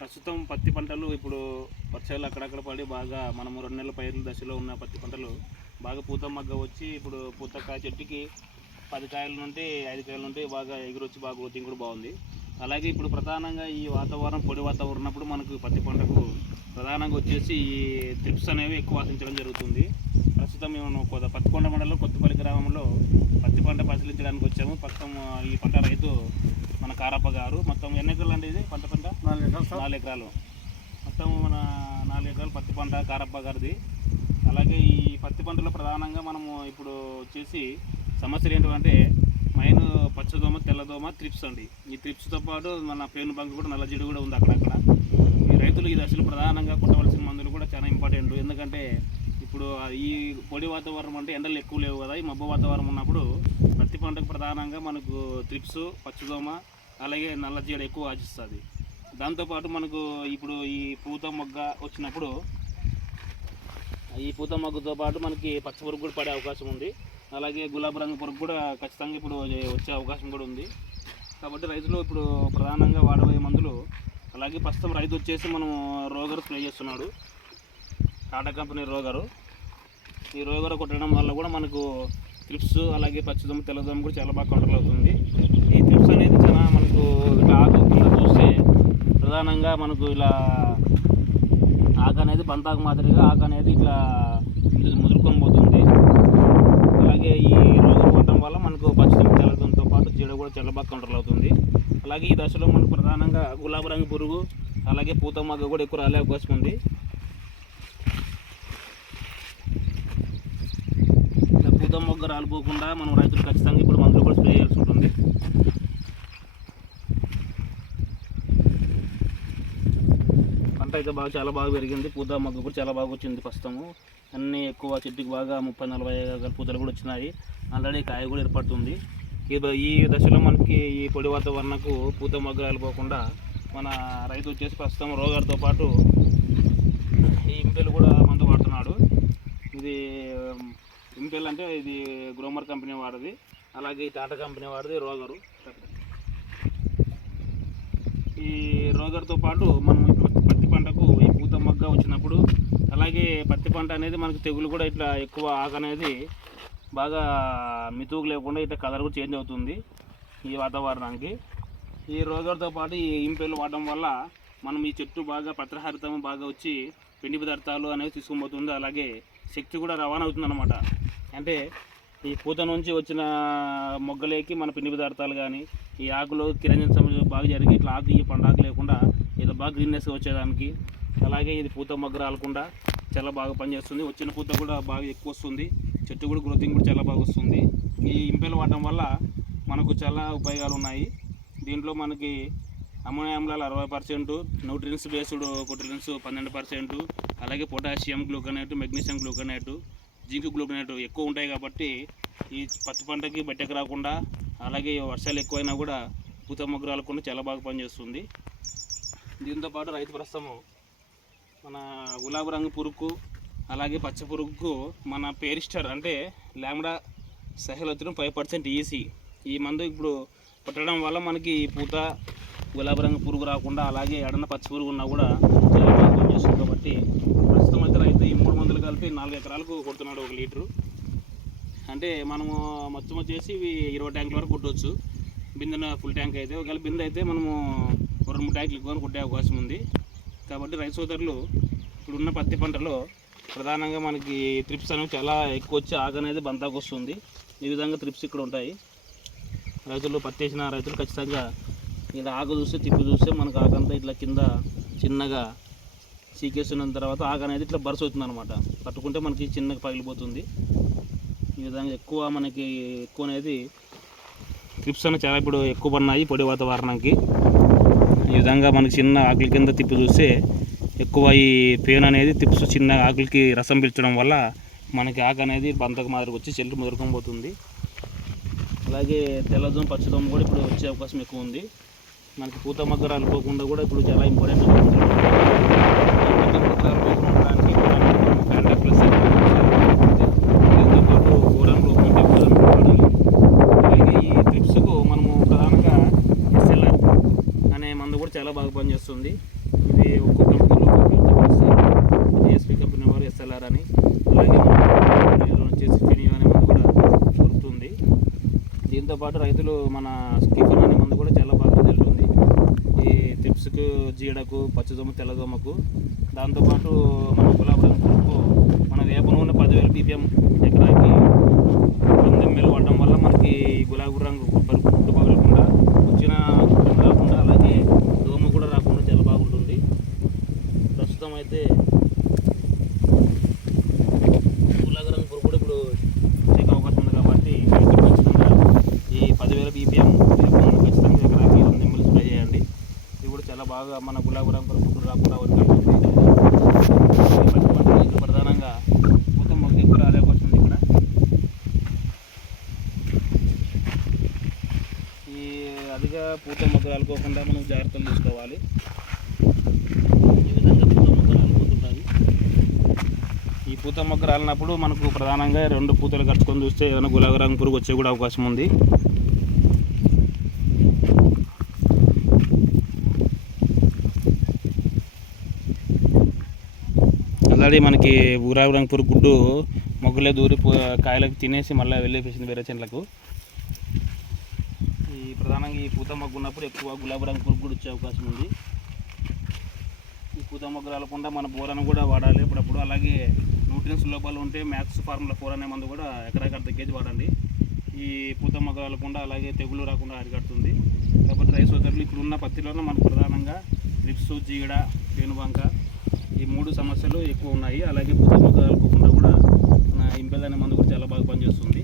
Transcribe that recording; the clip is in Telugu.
ప్రస్తుతం పత్తి పంటలు ఇప్పుడు వర్షాలు అక్కడక్కడ పడి బాగా మనము 2 నెలల పైర్ల దశలో ఉన్న పత్తి పంటలు బాగా పూత మగ్గ వచ్చి ఇప్పుడు పూతకాయ చెట్టుకి 10 కాయల నుండి 5 కాయల నుండి బాగా ఎగురొచ్చి బాగా గ్రోతింగ్ కూడా బాగుంది. అలాగే ఇప్పుడు ప్రధానంగా ఈ వాతావరణం పొడి వాతావరణం ఉన్నప్పుడు మనకు పత్తి పంటకు ప్రధానంగా వచ్చేసి ఈ త్రిప్స్ అనేవి ఎక్కువ ఆశించడం జరుగుతుంది. ప్రస్తుతం మేము పత్తికొండ మండలంలో కొత్తపల్లి గ్రామంలో పత్తి పంట పరిశీలించడానికి వచ్చాము. ప్రస్తుతం ఈ పంట రైతు మన కారప్ప గారు. మొత్తం ఎన్ని ఎకరాలు అంటే ఇది పంట 4 ఎకరాలు. మొత్తం మన 4 ఎకరాలు పత్తి పంట కారప్ప గారిది. అలాగే ఈ పత్తి పంటలో ప్రధానంగా మనము ఇప్పుడు వచ్చేసి సమస్యలు ఏంటంటే మెయిన్ పచ్చదోమ, తెల్లదోమ, త్రిప్స్ అండి. ఈ త్రిప్స్తో పాటు మన పేను బంక్ కూడా నల్లజిడు కూడా ఉంది అక్కడక్కడ. ఈ రైతులు ఈ దశలో ప్రధానంగా కొట్టవలసిన మందులు కూడా చాలా ఇంపార్టెంట్. ఎందుకంటే ఇప్పుడు ఈ పొడి వాతావరణం అంటే ఎండలు ఎక్కువ లేవు కదా, ఈ మబ్బు వాతావరణం ఉన్నప్పుడు పత్తి పంటకు ప్రధానంగా మనకు త్రిప్స్, పచ్చదోమ అలాగే నల్లజీడ ఎక్కువ ఆశిస్తుంది. దాంతోపాటు మనకు ఇప్పుడు ఈ పూత మొగ్గ వచ్చినప్పుడు ఈ పూత మొగ్గతో పాటు మనకి పచ్చ పురుగు కూడా పడే అవకాశం ఉంది. అలాగే గులాబీ రంగు పురుగు కూడా ఖచ్చితంగా ఇప్పుడు వచ్చే అవకాశం కూడా ఉంది. కాబట్టి రైతులు ఇప్పుడు ప్రధానంగా వాడబోయే మందులు, అలాగే ప్రస్తుతం రైతు వచ్చేసి మనం రోగర్ స్ప్రే చేస్తున్నాడు, టాటా కంపెనీ రోగరు. ఈ రోగర్ కొట్టడం వల్ల కూడా మనకు త్రిప్స్ అలాగే పచ్చదోమ, తెల్లదోమ కూడా చాలా బాగా కంట్రోల్ అవుతుంది. ఈ త్రిప్స్ అనేది చాలా మనకు ఇట్లా ఆకు కింద చూస్తే ప్రధానంగా మనకు ఇలా ఆకు అనేది బంతాకు మాదిరిగా ఆకు అనేది ఇట్లా ముదురుకొని పోతుంది. అలాగే ఈ రోగం కొట్టడం వల్ల మనకు పచ్చదోమ, తెల్లదోమతో పాటు జీడ కూడా చాలా బాగా కంట్రోల్ అవుతుంది. అలాగే ఈ దశలో మనకు ప్రధానంగా గులాబీ రంగు పురుగు అలాగే పూత మొగ్గ కూడా ఎక్కువ రాలే అవకాశం ఉంది. పూత మొగ్గ రాలిపోకుండా మనం రైతులు ఖచ్చితంగా ఇప్పుడు మందులు కూడా స్ప్రే చేయాల్సి ఉంటుంది. పంట అయితే చాలా బాగా పెరిగింది. పూత మొగ్గ కూడా చాలా బాగా వచ్చింది. ప్రస్తుతము అన్నీ ఎక్కువ చెట్టుకి బాగా 30-40 పూతలు కూడా వచ్చినాయి. ఆల్రెడీ కాయ కూడా ఏర్పడుతుంది. ఈ దశలో మనకి ఈ పొడి వాతావరణకు పూత మొగ్గ రాలిపోకుండా మన రైతు వచ్చేసి ప్రస్తుతం రోగర్తో పాటు ఈ ఇంపెల్ కూడా మందు వాడుతున్నాడు. ఇది ఇంపెల్ అంటే ఇది గ్రోమర్ కంపెనీ వాడిది, అలాగే ఈ టాటా కంపెనీ వాడిది రోగరు. ఈ రోగర్తో పాటు మనం పత్తి పంటకు ఈ పూత మొగ్గ వచ్చినప్పుడు అలాగే పత్తి పంట అనేది మనకు తెగులు కూడా ఇట్లా ఎక్కువ ఆకు అనేది బాగా మితుకు లేకుండా ఇట్లా కలర్ కూడా చేంజ్ అవుతుంది ఈ వాతావరణానికి. ఈ రోగర్తో పాటు ఈ ఇంపెల్ వాడడం వల్ల మనం ఈ చెట్టు బాగా పత్రహరితం బాగా వచ్చి పిండి పదార్థాలు అనేవి తీసుకుపోతుంది. అలాగే శక్తి కూడా రవాణా అవుతుంది అన్నమాట. అంటే ఈ పూత నుంచి వచ్చిన మొగ్గలేకి మన పిండి పదార్థాలు కానీ ఈ ఆకులు కిరణజన సమయం బాగా జరిగి ఇట్లా ఆకు ఈ పండాకు లేకుండా ఏదో బాగా గ్రీన్నెస్గా వచ్చేదానికి, అలాగే ఇది పూత మొగ్గ రాలకుండా చాలా బాగా పనిచేస్తుంది. వచ్చిన పూత కూడా బాగా ఎక్కువ వస్తుంది, చెట్టు కూడా గ్రోతింగ్ కూడా చాలా బాగా వస్తుంది. ఈ ఇంపెల్ వాడడం వల్ల మనకు చాలా ఉపయోగాలు ఉన్నాయి. దీంట్లో మనకి అమోనియా ఆమ్లాలు 60%, న్యూట్రియన్స్ బేస్డ్ కొట్రియన్స్ 12%, అలాగే potassium gluconate, magnesium gluconate, zinc gluconate ఎక్కువ ఉంటాయి. కాబట్టి ఈ పత్తి పంటకి బట్టెకు రాకుండా అలాగే వర్షాలు ఎక్కువైనా కూడా పూత మొగ్గ రాలకుండా చాలా బాగా పనిచేస్తుంది. దీంతోపాటు రైతు ప్రస్తుతము మన గులాబీ రంగు పురుగుకు అలాగే పచ్చ పురుగుకు మన పేరిస్టర్ అంటే లాంబ్డా సహెలోత్రిన్ 5% ఈసీ ఈ మందు ఇప్పుడు కొట్టడం వల్ల మనకి పూత గులాబీ రంగు పురుగు రాకుండా అలాగే ఎడన పచ్చ పురుగు ఉన్నా కూడా చాలా బాగా పనిచేస్తుంది. కాబట్టి ప్రస్తుతం అయితే రైతు ఈ 3 మందులు కలిపి 4 ఎకరాలకు కొడుతున్నాడు 1 లీటరు. అంటే మనము మొత్తం వచ్చేసి ఇవి 20 ట్యాంకుల వరకు కొట్టవచ్చు. బిందెన ఫుల్ ట్యాంక్ అయితే, ఒకవేళ బిందె అయితే మనము 2-3 ట్యాంకులు ఎక్కువ కొట్టే అవకాశం ఉంది. కాబట్టి రైతు సోదరులు ఇప్పుడున్న పత్తి పంటలో ప్రధానంగా మనకి త్రిప్స్ అనేవి చాలా ఎక్కువ వచ్చి ఆకు అనేది బంతాకు వస్తుంది. ఈ విధంగా త్రిప్స్ ఇక్కడ ఉంటాయి. రైతులు పత్తి వేసిన రైతులు ఖచ్చితంగా ఇలా ఆకు చూస్తే తిప్పి చూస్తే మనకు ఆకంతా ఇట్లా కింద చిన్నగా సీకేస్తున్న తర్వాత ఆకు అనేది ఇట్లా బరుసు అవుతుంది అనమాట. పట్టుకుంటే మనకి చిన్నగా పగిలిపోతుంది. ఈ విధంగా మనకి ఎక్కువ అనేది త్రిప్స్ అనేవి చాలా ఇప్పుడు ఎక్కువ పడినాయి పొడి వాతావరణానికి. ఈ విధంగా మనకి చిన్న ఆకుల కింద తిప్పి చూస్తే ఎక్కువ ఈ పేను అనేది త్రిప్స్ చిన్న ఆకులకి రసం పీల్చడం వల్ల మనకి ఆకు అనేది బంతకు మాదిరికి వచ్చి చెల్లు ముదురుకొని పోతుంది. అలాగే తెల్లదోమ, పచ్చదోమ కూడా ఇప్పుడు వచ్చే అవకాశం ఎక్కువ ఉంది. మనకి పూత మొగ్గ రాలిపోకుండా కూడా ఇప్పుడు చాలా ఇంపార్టెంట్ ఉండడానికి దీంతోపాటు గోరం రూపం అలాగే ఈ త్రిప్స్కు మనము ప్రధానంగా SLR అనే మందు కూడా చాలా బాగా పనిచేస్తుంది. ఇది ఒక్కొక్క కంపెనీలో ఒక్కొక్క ఇస్తారు. జిఎస్పి కంపెనీ వారు ఎస్ఎల్ఆర్ అని, అలాగే వచ్చేసి ఫినియో అనే మందు కూడా దొరుకుతుంది. దీంతోపాటు రైతులు మన స్కిఫన్ అనే మందు కూడా చాలా బాగా రిజల్ట్ ఉంది ఈ టిప్స్కు, జీడకు, పచ్చదోమ, తెల్లదోమకు. దాంతోపాటు మన గులాబీ రంగు పురుగుకు మన వేప నూనె 10,000 ppm ఎకరాకి 2 ml వాడడం వల్ల మనకి గులాబీ రంగు పుట్టు పగలకుండా, వచ్చిన రాకుండా, అలాగే దోమ కూడా రాకుండా చాలా బాగుంటుంది. ప్రస్తుతం అయితే గులాబీ రంగు పురుగు కూడా ఇప్పుడు వచ్చే అవకాశం ఉంది కాబట్టి రైతులు ఖచ్చితంగా ఈ 10,000 ppm వేప నూనె ఖచ్చితంగా ఎకరాకి 2 ml స్ప్రే చేయండి. ఇది కూడా చాలా బాగా మన గులాబీ రంగు పురుగు రాకుండా వదిలిపెడుతుంది. ప్రధానంగా పూత మొక్క ఎక్కువ రాలేకొస్తుంది. ఇక్కడ ఈ అదిగా పూత మొక్క రాలుకోకుండా మనం జాగ్రత్తలు తీసుకోవాలి. ఈ విధంగా పూత మొక్క రాలిపోతుంటాయి. ఈ పూత మొక్క రాలినప్పుడు మనకు ప్రధానంగా 2 పూతలు కట్టుకొని చూస్తే ఏదైనా గులాబీ రంగు పురుగు వచ్చే కూడా అవకాశం ఉంది. ఆల్రెడీ మనకి గులాబీ రంగు పురుగు గుడ్డు మొగ్గలే దూరి కాయలకు తినేసి మళ్ళీ వెళ్ళేసింది వేరే చెట్లకు. ఈ ప్రధానంగా ఈ పూత మొగ్గు ఉన్నప్పుడు ఎక్కువ గులాబీ రంగు పురుగు కూడా వచ్చే అవకాశం ఉంది. ఈ పూత మొగ్గు రాలకుండా మన బోరాను కూడా వాడాలి అప్పుడప్పుడు. అలాగే న్యూట్రియన్స్ లోపాలు ఉంటే మ్యాక్స్ ఫార్ములా 4 అనే మందు కూడా ఎకరాకి 1/2 kg వాడండి. ఈ పూత మొగ్గ రాలకుండా, అలాగే తెగులు రాకుండా అరికడుతుంది. కాబట్టి రైతు సోదరులు ఇప్పుడున్న పత్తిలోనే మనకు ప్రధానంగా రిప్స్, జీడ, పేనుబంక ఈ 3 సమస్యలు ఎక్కువ ఉన్నాయి. అలాగే పూత మొగ్గ రాలుకోకుండా కూడా మన ఇంపెల్ అనే మందు కూడా చాలా బాగా పనిచేస్తుంది.